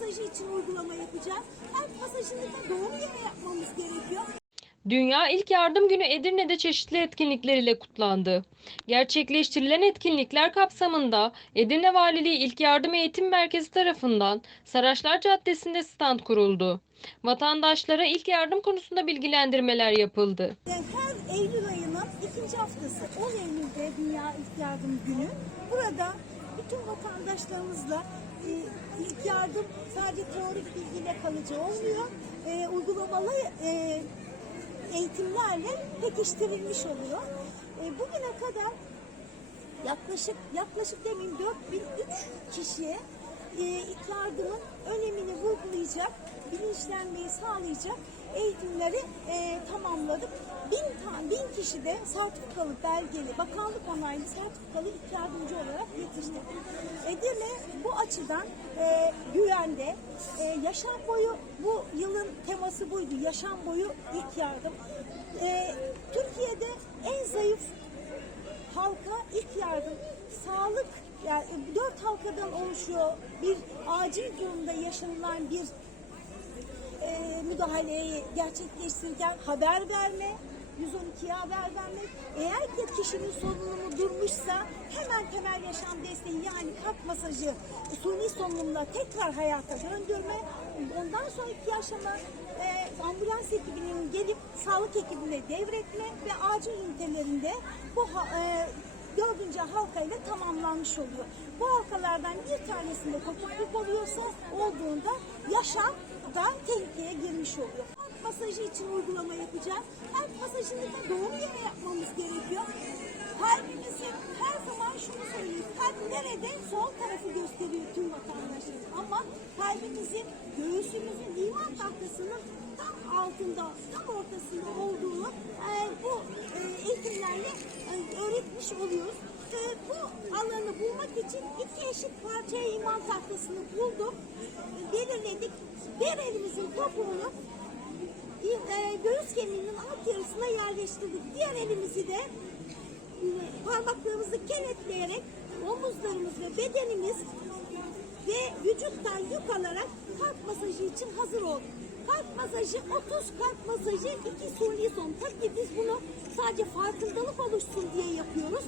masajı için uygulama yapacağız. Kalp masajını da doğru yere yapmamız gerekiyor. Dünya İlk Yardım Günü Edirne'de çeşitli etkinlikler ile kutlandı. Gerçekleştirilen etkinlikler kapsamında Edirne Valiliği İlk Yardım Eğitim Merkezi tarafından Saraçlar Caddesi'nde stand kuruldu. Vatandaşlara ilk yardım konusunda bilgilendirmeler yapıldı. Her Eylül ayının ikinci haftası 10 Eylül'de Dünya İlk Yardım Günü. Burada bütün vatandaşlarımızla e, ilk yardım sadece teorik bilgiyle kalıcı olmuyor. E, uygulamalı e, eğitimlerle pekiştirilmiş oluyor. E, bugüne kadar yaklaşık yaklaşık demeyeyim 4003 kişiye e, ilk yardımın önemini vurgulayacak, bilinçlenmeyi sağlayacak eğitimleri e, tamamladık. Bin, ta- bin kişi de sertifikalı, belgeli, bakanlık onaylı sertifikalı ilk yardımcı olarak yetişti. Edirne bu açıdan e, güvende, e, yaşam boyu bu yılın teması buydu. Yaşam boyu ilk yardım. E, Türkiye'de en zayıf halka ilk yardım, sağlık yani dört halkadan oluşuyor. Bir acil durumda yaşanılan bir e, müdahaleyi gerçekleştirirken haber verme, 112'ye haber vermek. Eğer ki kişinin solunumu durmuşsa hemen temel yaşam desteği yani kalp masajı, suni solunumla tekrar hayata döndürme. Ondan sonraki aşama e, ambulans ekibinin gelip sağlık ekibine devretme ve acil ünitelerinde bu e, dördüncü halkayla tamamlanmış oluyor. Bu halkalardan bir tanesinde kopukluk oluyorsa olduğunda yaşam da tehlikeye girmiş oluyor. Kalp masajı için uygulama yapacağız. Kalp masajını da doğru yere yapmamız gerekiyor. Kalbimizin her zaman şunu söyleyeyim. Kalp nerede? Sol tarafı gösteriyor tüm vatandaşlar. Ama kalbimizin, göğsümüzün iman tahtasının tam altında, tam ortasında olduğunu e, bu e, eğitimlerle e, öğretmiş oluyoruz. E, bu bulmak için iki eşit parçaya iman tahtasını bulduk, belirledik. Bir elimizin topuğunu e, göğüs kemiğinin alt yarısına yerleştirdik. Diğer elimizi de e, parmaklarımızı kenetleyerek omuzlarımız ve bedenimiz ve vücuttan yük alarak kalp masajı için hazır olduk. Kalp masajı 30 kalp masajı 2 suni son. Tabii biz bunu sadece farkındalık oluşsun diye yapıyoruz.